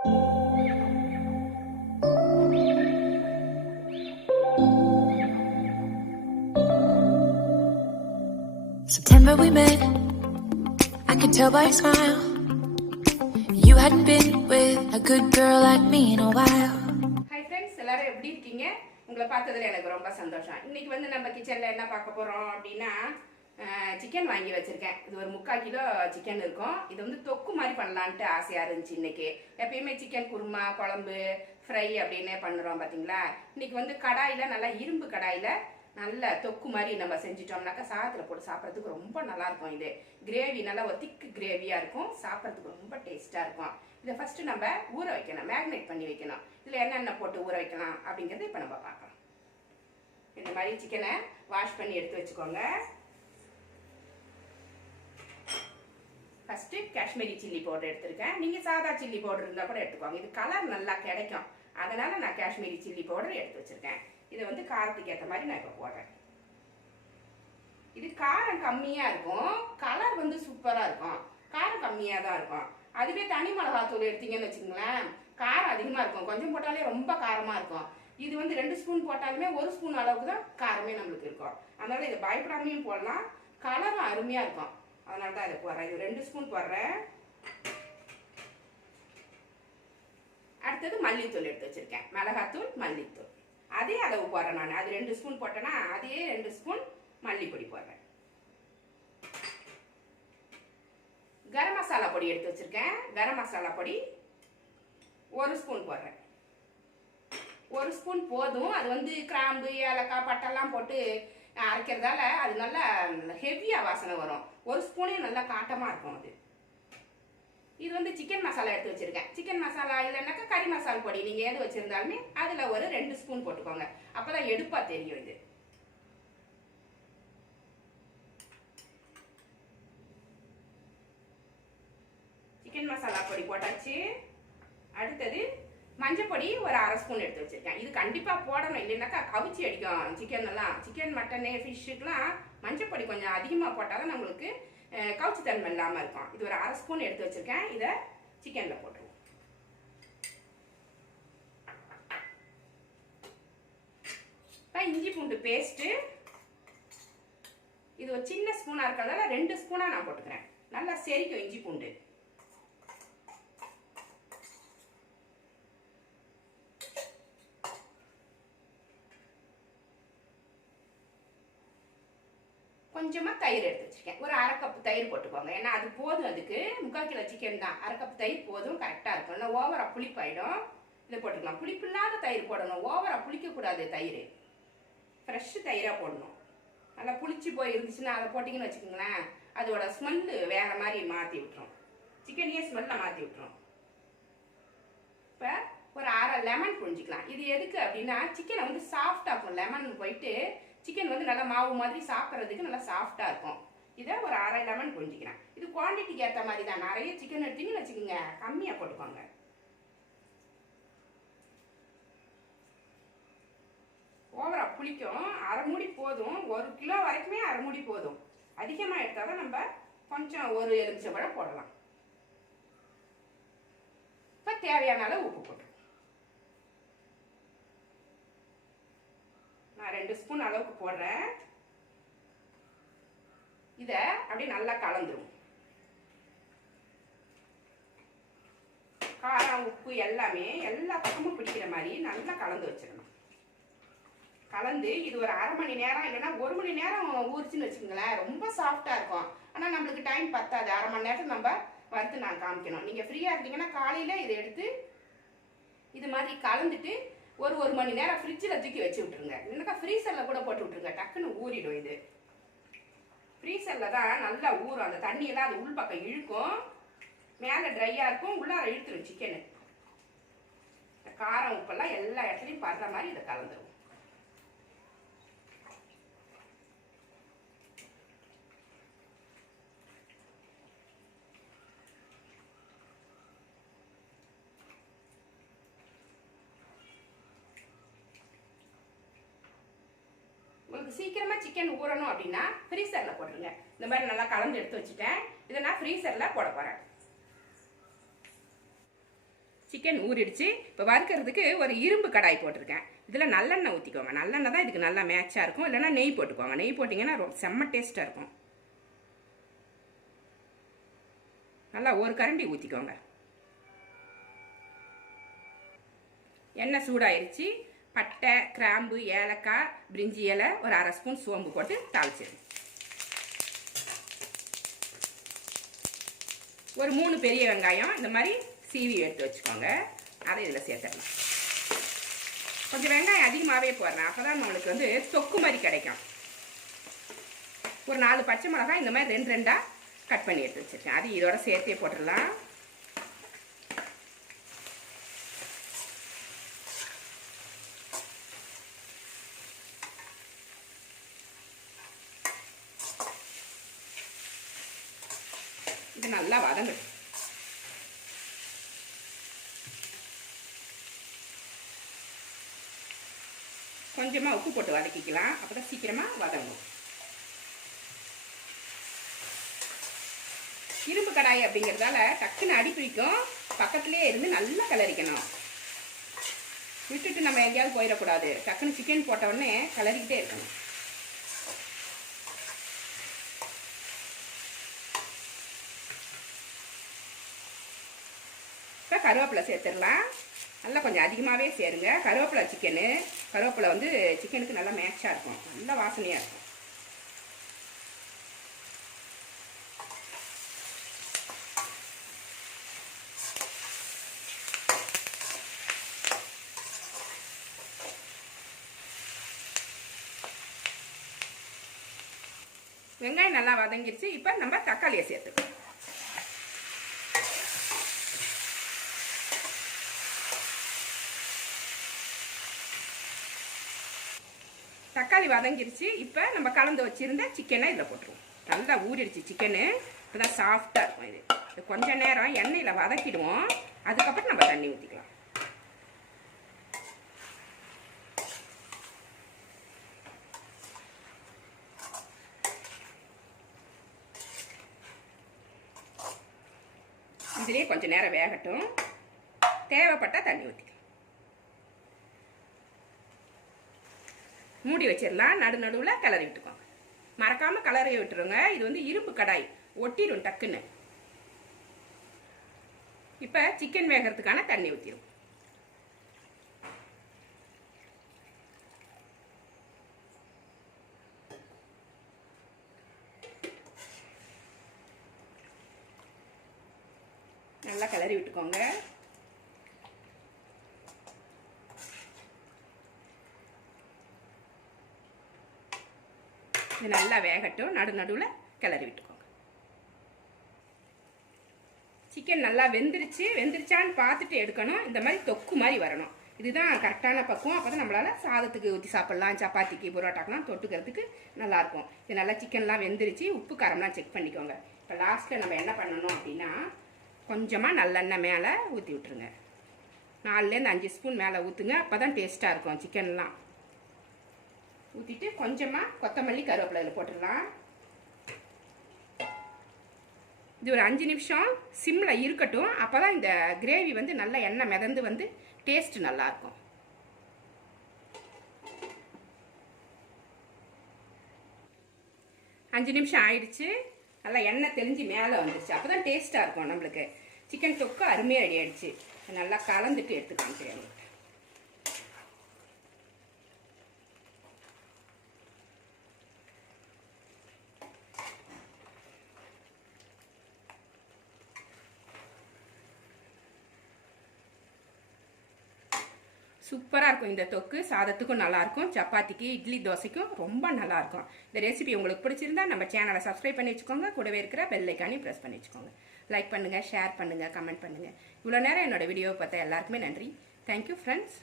September we met, I could tell by your smile. You hadn't been with a good girl like me in a while. Hi friends, எல்லாரும் எப்படி இருக்கீங்க? உங்களை பார்த்ததுல எனக்கு ரொம்ப சந்தோஷம். இன்னைக்கு வந்து நம்ம கிச்சன்ல என்ன பார்க்க போறோம் அப்படினா சிக்கன் வாங்கி வச்சிருக்கேன். இது ஒரு 3/4 கிலோ சிக்கன் இருக்கும். இது வந்து தொக்கு மாதிரி பண்ணலாம்னு ஆசையா இருந்துச்சு இன்னைக்கு. எப்பயுமே சிக்கன் குருமா, குழம்பு, ஃப்ரை அப்படினே பண்றோம் பாத்தீங்களா? இன்னைக்கு வந்து கடாயில நல்லா இரும்பு கடாயில நல்ல தொக்கு மாதிரி நம்ம செஞ்சிட்டோம்னாக்கா சாதத்துல போட்டு சாப்பிட்றதுக்கு ரொம்ப நல்லா இருக்கும். இது கிரேவி நல்லா ஒரு திக்கு கிரேவியா இருக்கும், சாப்பிட்றதுக்கு ரொம்ப டேஸ்டா இருக்கும். இதை ஃபர்ஸ்ட் நம்ம ஊற வைக்கணும், மேக்னேட் பண்ணி வைக்கணும். இதுல என்னென்ன போட்டு ஊற வைக்கலாம் அப்படிங்கறது இப்ப நம்ம பார்க்கலாம். இந்த மாதிரி சிக்கனை வாஷ் பண்ணி எடுத்து வச்சுக்கோங்க. ஃபர்ஸ்ட் காஷ்மீரி சில்லி பவுடர் எடுத்திருக்கேன். நீங்க சாதா சில்லி பவுடர் இருந்தா கூட எடுத்துக்கோங்க. இது கலர் நல்லா கிடைக்கும், அதனால நான் காஷ்மீரி சில்லி பவுடர் எடுத்து வச்சிருக்கேன். இதை வந்து காரத்துக்கு ஏற்ற மாதிரி நான் இப்போ போடுறேன். இது காரம் கம்மியா இருக்கும், கலர் வந்து சூப்பரா இருக்கும். காரம் கம்மியா தான் இருக்கும். அதுவே தனி மிளகாத்தூள் எடுத்தீங்கன்னு வச்சுக்கோங்களேன், காரம் அதிகமா இருக்கும். கொஞ்சம் போட்டாலே ரொம்ப காரமா இருக்கும். இது வந்து 2 ஸ்பூன் போட்டாலுமே 1 ஸ்பூன் அளவுக்கு தான் காரமே நம்மளுக்கு இருக்கும். அதனால இதை பயப்படாமையும் போடலாம், கலரும் அருமையா இருக்கும். அதனால தான் இதை போடுறேன். இது 2 ஸ்பூன் போடுறேன். அடுத்தது மல்லித்தூள் எடுத்து வச்சிருக்கேன், மிளகாத்தூள், மல்லித்தூள் அதே அளவு போடுறேன் நான். அது 2 ஸ்பூன் போட்டேன்னா அதே 2 ஸ்பூன் மல்லிப்பொடி போடுறேன். கரம் மசாலா பொடி எடுத்து வச்சிருக்கேன். கரம் மசாலா பொடி 1 ஸ்பூன் போடுறேன். 1 ஸ்பூன் போதும். அது வந்து கிராம்பு, ஏலக்காய், பட்டெல்லாம் போட்டு அரைக்கிறதால அது நல்லா ஹெவியா வாசனை வரும். 1 ஸ்பூனே நல்லா காட்டமா இருக்கும். அது இது வந்து சிக்கன் மசாலா எடுத்து வச்சிருக்கேன். சிக்கன் மசாலா இல்லைன்னாக்கா கறி மசாலா பொடி நீங்க எது வச்சிருந்தாலுமே அதுல ஒரு 2 ஸ்பூன் போட்டுக்கோங்க, அப்பதான் எடுப்பா தெரியும். இது சிக்கன் மசாலா பொடி போட்டாச்சு. அடுத்தது மஞ்சள் பொடி ஒரு 1/2 ஸ்பூன் எடுத்து வச்சிருக்கேன். இது கண்டிப்பா போடணும், இல்லைன்னாக்கா கவிச்சி அடிக்கும் சிக்கன் எல்லாம். சிக்கன், மட்டனு, ஃபிஷ்ஷுக்கெல்லாம் மஞ்சள் பொடி கொஞ்சம் அதிகமா போட்டாதான் நம்மளுக்கு கவுச்சி தன்மை இல்லாம இருக்கும். இது ஒரு 1/2 ஸ்பூன் எடுத்து வச்சிருக்கேன். இதை சிக்கன்ல போட்டுருவோம். இஞ்சி பூண்டு பேஸ்ட் இது ஒரு சின்ன ஸ்பூனா இருக்கிறதால 2 ஸ்பூனா நான் போட்டுக்கிறேன். நல்லா செரிக்கும் இஞ்சி பூண்டு. கொஞ்சமா தயிர் எடுத்து வச்சிருக்கேன். ஒரு 1/2 கப் தயிர் போட்டுக்கோங்க, ஏன்னா அது போதும். அதுக்கு 3/4 கிலோ சிக்கன் தான், 1/2 கப் தயிர் போதும், கரெக்டா இருக்கும். இல்லை ஓவரா புளிப்பாயிடும். இதை போட்டுக்கலாம். புளிப்பு இல்லாத தயிர் போடணும், ஓவரா புளிக்க கூடாது. தயிர் ஃப்ரெஷ் தயிரா போடணும். நல்லா புளிச்சு போய் இருந்துச்சுன்னா அதை போட்டிங்கன்னு வச்சுக்கோங்களேன், அதோட ஸ்மெல்லு வேற மாதிரி மாற்றி விட்டுரும், சிக்கனையே ஸ்மெல்ல மாற்றி விட்டுரும். இப்போ ஒரு 1/2 லெமன் புழிஞ்சிக்கலாம். இது எதுக்கு அப்படின்னா சிக்கனை வந்து சாஃப்டாக இருக்கும். லெமன் போயிட்டு சிக்கன் வந்து நல்லா மாவு மாதிரி சாப்பிட்றதுக்கு நல்லா சாஃப்டா இருக்கும். இதை ஒரு 1/2 லெமன் புழிஞ்சிக்கிறேன். இது குவான்டிட்டிக்கு ஏற்ற மாதிரி தான். நிறைய சிக்கன் எடுத்தீங்கன்னு வச்சுக்கோங்க, கம்மியாக போட்டுக்கோங்க. ஓவரா புளிக்கும். 1/2 மூடி போதும். 1 கிலோ வரைக்குமே 1/2 மூடி போதும். அதிகமாக எடுத்தாதான் நம்ம கொஞ்சம் ஒரு எலுமிச்சம்பழம் போடலாம். இப்போ தேவையான அளவு உப்பு போட்டு நான் 2 ஸ்பூன் அளவுக்கு போடுறேன். இத அப்படியே நல்லா கலந்துரும். காரம், உப்பு எல்லாமே எல்லா பக்கமும் பிடிக்கிற மாதிரி நல்லா கலந்து வச்சிடணும். கலந்து இது ஒரு 1/2 மணி நேரம் இல்லைன்னா 1 மணி நேரம் ஊறிச்சுன்னு வச்சுக்கோங்களேன், ரொம்ப சாஃப்டா இருக்கும். ஆனா நம்மளுக்கு டைம் பத்தாது. 1/2 மணி நேரத்துக்கு நம்ம வறுத்து நான் காமிக்கணும். நீங்க ஃப்ரீயா இருந்தீங்கன்னா காலையில இதை எடுத்து இது மாதிரி கலந்துட்டு ஒரு மணி நேரம் ஃப்ரிட்ஜில் தூக்கி வச்சு விட்டுருங்க. இல்லைனாக்கா ஃப்ரீசரில் கூட போட்டு விட்டுருங்க, டக்குன்னு ஊறிடும். இது ஃப்ரீசரில் தான் நல்லா ஊறும். அந்த தண்ணியெல்லாம் அது உள் பக்கம் இழுக்கும், மேலே ட்ரையாக இருக்கும், உள்ளார இழுத்துரும் சிக்கனு. காரம், உப்பெல்லாம் எல்லா இடத்துலையும் படுற மாதிரி இதை கலந்துரும். உங்களுக்கு சீக்கிரமா சிக்கன் ஊறணும் அப்படின்னா ஃப்ரீசர்ல போட்டுருங்க. இந்த மாதிரி நல்லா கலந்து எடுத்து வச்சுட்டேன். இதை நான் ஃப்ரீசர்ல போட போறேன். சிக்கன் ஊறிடுச்சு. இப்போ வறுக்கிறதுக்கு ஒரு இரும்பு கடாய் போட்டிருக்கேன். இதில் நல்லெண்ணெய் ஊற்றிக்கோங்க. நல்லெண்ணெய் தான் இதுக்கு நல்லா மேட்சாக இருக்கும். இல்லைன்னா நெய் போட்டுக்கோங்க. நெய் போட்டிங்கன்னா செம்ம டேஸ்ட்டாக இருக்கும். நல்லா ஒரு கரண்டி ஊற்றிக்கோங்க. எண்ணெய் சூடாயிருச்சு. பட்டை, கிராம்பு, ஏலக்காய், பிரிஞ்சி இலை, ஒரு 1/2 ஸ்பூன் சோம்பு போட்டு தாளிச்சிடுங்க. ஒரு 3 பெரிய வெங்காயம் இந்த மாதிரி சீவி எடுத்து வச்சுக்கோங்க. அதை இதில் சேர்த்துடலாம். கொஞ்சம் வெங்காயம் அதிகமாகவே போடுறேன். அப்போ தான் நம்மளுக்கு வந்து தொக்கு மாதிரி கிடைக்கும். ஒரு 4 பச்சை மிளகாய் இந்த மாதிரி 2 கட் பண்ணி எடுத்து வச்சுருக்கேன். அது இதோட சேர்த்தே போட்டுடலாம். இது நல்லா வதங்கட்டும். கொஞ்சமாக உப்பு போட்டு வதக்கிக்கலாம். அப்போ தான் சீக்கிரமாக வதங்கும். இரும்பு கடாய் அப்படிங்கிறதால டக்குன்னு அடி பிடிக்கும். பக்கத்துலேயே இருந்து நல்லா கிளறிக்கணும். விட்டுட்டு நம்ம எங்கேயாவது போயிடக்கூடாது. டக்குன்னு சிக்கன் போட்ட உடனே கிளறிக்கிட்டே இருக்கணும். இப்போ கருவேப்பிலை சேர்த்துடலாம். நல்லா கொஞ்சம் அதிகமாகவே சேருங்க. கருவேப்பிலை வந்து சிக்கனுக்கு நல்லா மேட்சாக இருக்கும். நல்லா வாசனையாக இருக்கும். வெங்காயம் நல்லா வதங்கிடுச்சு. இப்போ நம்ம தக்காளியை சேர்த்துக்கலாம். தக்காளி வதங்கிருச்சு. இப்போ நம்ம கலந்து வச்சிருந்த சிக்கனை இதில் போட்டுருவோம். நல்லா ஊறிடுச்சு சிக்கனு. இப்போ தான் சாஃப்டாக இருக்கும். இது கொஞ்சம் நேரம் எண்ணெயில் வதக்கிடுவோம். அதுக்கப்புறம் நம்ம தண்ணி ஊற்றிக்கலாம். இதுலேயே கொஞ்சம் நேரம் வேகட்டும். தேவைப்பட்டால் தண்ணி ஊற்றிக்கலாம். மூடி வச்சிடலாம். நடுவில் கிளறி விட்டுக்கோங்க. மறக்காமல் கிளறி விட்டுருங்க. இது வந்து இரும்பு கடாய், ஒட்டிடும் டக்குன்னு. இப்போ சிக்கன் வேகிறதுக்கான தண்ணி ஊற்றிடும். நல்லா கிளறி விட்டுக்கோங்க. இது நல்லா வேகட்டும். நடுவில் கிளறி விட்டுக்கோங்க. சிக்கன் நல்லா வெந்துருச்சான்னு பார்த்துட்டு எடுக்கணும். இந்த மாதிரி தொக்கு மாதிரி வரணும். இதுதான் கரெக்டான பக்குவம். அப்போ தான் நம்மளால் சாதத்துக்கு ஊற்றி சாப்பிட்லாம், சப்பாத்திக்கு, பரோட்டாக்கெலாம் தொட்டுக்கிறதுக்கு நல்லாயிருக்கும். இது நல்லா சிக்கன்லாம் வெந்துருச்சு. உப்பு காரம்லாம் செக் பண்ணிக்கோங்க. இப்போ லாஸ்ட்டில் நம்ம என்ன பண்ணணும் அப்படின்னா, கொஞ்சமாக நல்லெண்ணெய் மேலே ஊற்றி விட்டுருங்க. 4லேருந்து 5 ஸ்பூன் மேலே ஊற்றுங்க. அப்போ தான் டேஸ்ட்டாக இருக்கும் சிக்கன்லாம். ஊற்றிட்டு கொஞ்சமாக கொத்தமல்லி, கருவேப்பிலை போட்டுடலாம். இது ஒரு 5 நிமிஷம் சிம்மில் இருக்கட்டும். அப்போ தான் இந்த கிரேவி வந்து நல்லா எண்ணெய் மிதந்து வந்து டேஸ்ட் நல்லாயிருக்கும். அஞ்சு நிமிஷம் ஆயிடுச்சு. நல்லா எண்ணெய் தெளிஞ்சு மேலே வந்துடுச்சு. அப்போ தான் டேஸ்ட்டாக இருக்கும். நம்மளுக்கு சிக்கன் தொக்கு அருமையாக ரெடி ஆகிடுச்சு. நல்லா கலந்துட்டு எடுத்து காமிக்கிறேன். சூப்பராக இருக்கும் இந்த தொக்கு. சாதத்துக்கும் நல்லாயிருக்கும், சப்பாத்திக்கு, இட்லி, தோசைக்கும் ரொம்ப நல்லாயிருக்கும். இந்த ரெசிபி உங்களுக்கு பிடிச்சிருந்தா நம்ம சேனலை சப்ஸ்கிரைப் பண்ணி வச்சுக்கோங்க. கூடவே இருக்கிற பெல் ஐக்கானையும் ப்ரெஸ் பண்ணி வச்சுக்கோங்க. லைக் பண்ணுங்கள், ஷேர் பண்ணுங்கள், கமெண்ட் பண்ணுங்கள். இவ்வளோ நேரம் என்னோட வீடியோவை பார்த்தா எல்லாருக்குமே நன்றி. Thank you friends.